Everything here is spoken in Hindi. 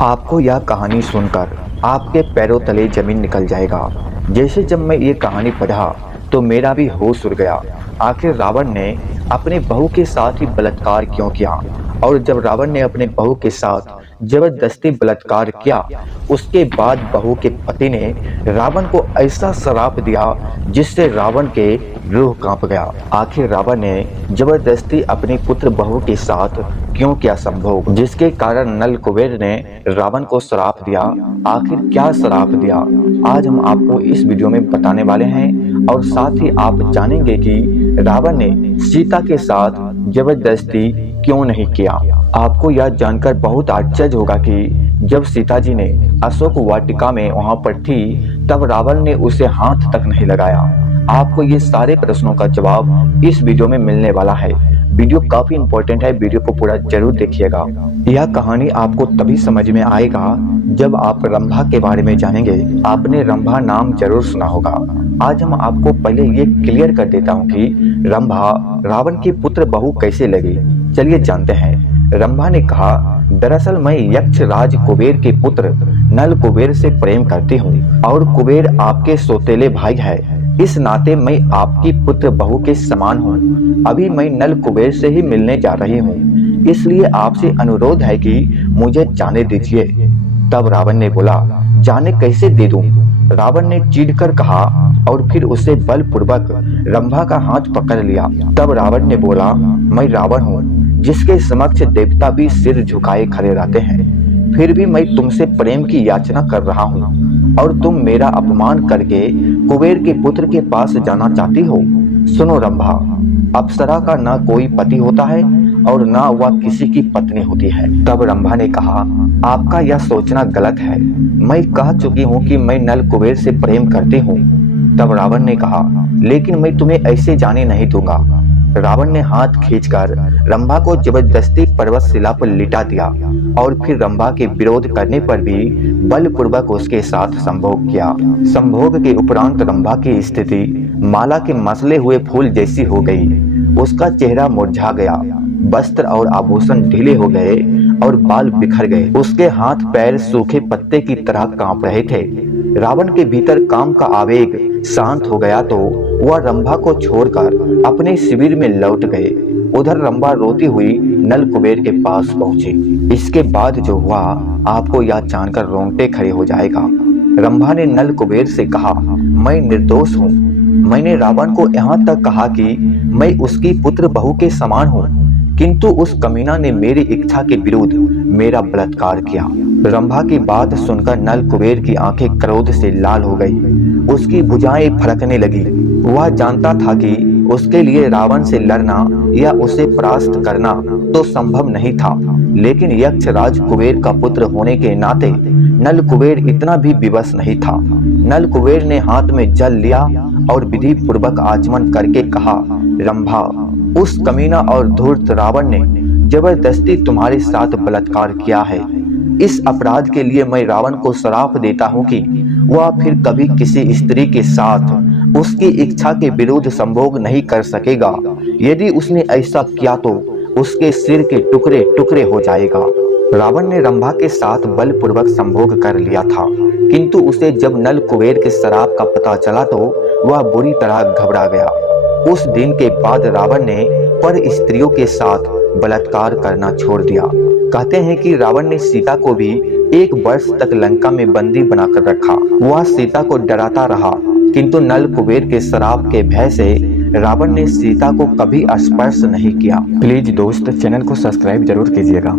आपको यह कहानी सुनकर आपके पैरों तले जमीन निकल जाएगा। जैसे जब मैं ये कहानी पढ़ा तो मेरा भी होश उड़ गया। आखिर रावण ने अपने बहू के साथ ही बलात्कार क्यों किया? और जब रावण ने अपने बहू के साथ जबरदस्ती बलात्कार किया, उसके बाद बहू के पति ने रावण को ऐसा श्राप दिया जिससे रावण के रूह कांप गया। आखिर रावण ने जबरदस्ती अपनी पुत्र बहू के साथ क्यों किया संभोग, जिसके कारण नल कुबेर ने रावण को श्राप दिया? आखिर क्या श्राप दिया, आज हम आपको इस वीडियो में बताने वाले हैं। और साथ ही आप जानेंगे कि रावण ने सीता के साथ जबरदस्ती क्यों नहीं किया। आपको यह जानकर बहुत आश्चर्य होगा कि जब सीता जी ने अशोक वाटिका में वहां पर थी, तब रावण ने उसे हाथ तक नहीं लगाया। आपको ये सारे प्रश्नों का जवाब इस वीडियो में मिलने वाला है। वीडियो काफी इंपॉर्टेंट है, वीडियो को पूरा जरूर देखिएगा। यह कहानी आपको तभी समझ में आएगा जब आप रंभा के बारे में जानेंगे। आपने रंभा नाम जरूर सुना होगा। आज हम आपको पहले ये क्लियर कर देता हूँ कि रंभा रावण की पुत्र बहू कैसे लगी। चलिए जानते हैं। रंभा ने कहा, दरअसल मैं यक्ष राज कुबेर के पुत्र नल कुबेर से प्रेम करती हूँ और कुबेर आपके सौतेले भाई है। इस नाते मैं आपकी पुत्र बहू के समान हूँ। अभी मैं नल कुबेर से ही मिलने जा रही हूँ, इसलिए आपसे अनुरोध है कि मुझे जाने दीजिए। तब रावण ने बोला, जाने कैसे दे दूं? रावण ने चिढ़कर कहा और फिर उसे बलपूर्वक रंभा का हाथ पकड़ लिया। तब रावण ने बोला, मैं रावण हूँ जिसके समक्ष देवता भी सिर झुकाए खड़े रहते हैं, फिर भी मैं तुमसे प्रेम की याचना कर रहा हूँ और तुम मेरा अपमान करके कुबेर के पुत्र के पास जाना चाहती हो। सुनो रंभा, अप्सरा का ना कोई पति होता है और ना वह किसी की पत्नी होती है। तब रंभा ने कहा, आपका यह सोचना गलत है। मैं कह चुकी हूँ कि मैं नल कुबेर से प्रेम करती हूँ। तब रावण ने कहा, लेकिन मैं तुम्हें ऐसे जाने नहीं दूंगा। रावण ने हाथ खींचकर रंभा को जबरदस्ती पर्वतशिला पर लिटा दिया और फिर रंभा के विरोध करने पर भी बलपूर्वक उसके साथ संभोग किया। संभोग के उपरांत रंभा की स्थिति माला के मसले हुए फूल जैसी हो गई। उसका चेहरा मुरझा गया, वस्त्र और आभूषण ढीले हो गए और बाल बिखर गए। उसके हाथ पैर सूखे पत्ते की तरह कांप रहे थे। रावण के भीतर काम का आवेग शांत हो गया तो वह रंभा को छोड़कर अपने शिविर में लौट गए। उधर रंभा रोती हुई नल कुबेर के पास पहुंची। इसके बाद जो हुआ आपको यह जानकर रोंगटे खड़े हो जाएगा। रंभा ने नल कुबेर से कहा, मैं निर्दोष हूँ। मैंने रावण को यहाँ तक कहा कि मैं उसकी पुत्र बहू के समान हूँ, किंतु उस कमीना ने मेरी इच्छा के विरुद्ध मेरा बलात्कार किया। रंभा की बात सुनकर नल कुबेर की आंखें क्रोध से लाल हो गई। उसकी भुजाएं फड़कने लगी। वह जानता था कि उसके लिए रावण से लड़ना या उसे परास्त करना तो संभव नहीं था, लेकिन यक्ष राज कुबेर का पुत्र होने के नाते नल कुबेर इतना भी विवश नहीं था। नल कुबेर ने हाथ में जल लिया और विधि पूर्वक आचमन करके कहा, रंभा, उस कमीना और धूर्त रावण ने जबरदस्ती तुम्हारे साथ बलात्कार किया है। इस अपराध के लिए मैं रावण को श्राप देता हूँ कि वह फिर कभी किसी स्त्री के साथ उसकी इच्छा के विरुद्ध संभोग नहीं कर सकेगा। यदि उसने ऐसा किया तो उसके सिर के टुकड़े टुकड़े हो जाएगा। रावण ने रंभा के साथ बलपूर्वक संभोग कर लिया था, किंतु उसे जब नल कुबेर के श्राप का पता चला तो वह बुरी तरह घबरा गया। उस दिन के बाद रावण ने पर स्त्रियों के साथ बलात्कार करना छोड़ दिया। कहते हैं कि रावण ने सीता को भी 1 वर्ष तक लंका में बंदी बनाकर रखा। वह सीता को डराता रहा, किंतु नल कुबेर के श्राप के भय से रावण ने सीता को कभी स्पर्श नहीं किया। प्लीज दोस्त, चैनल को सब्सक्राइब जरूर कीजिएगा।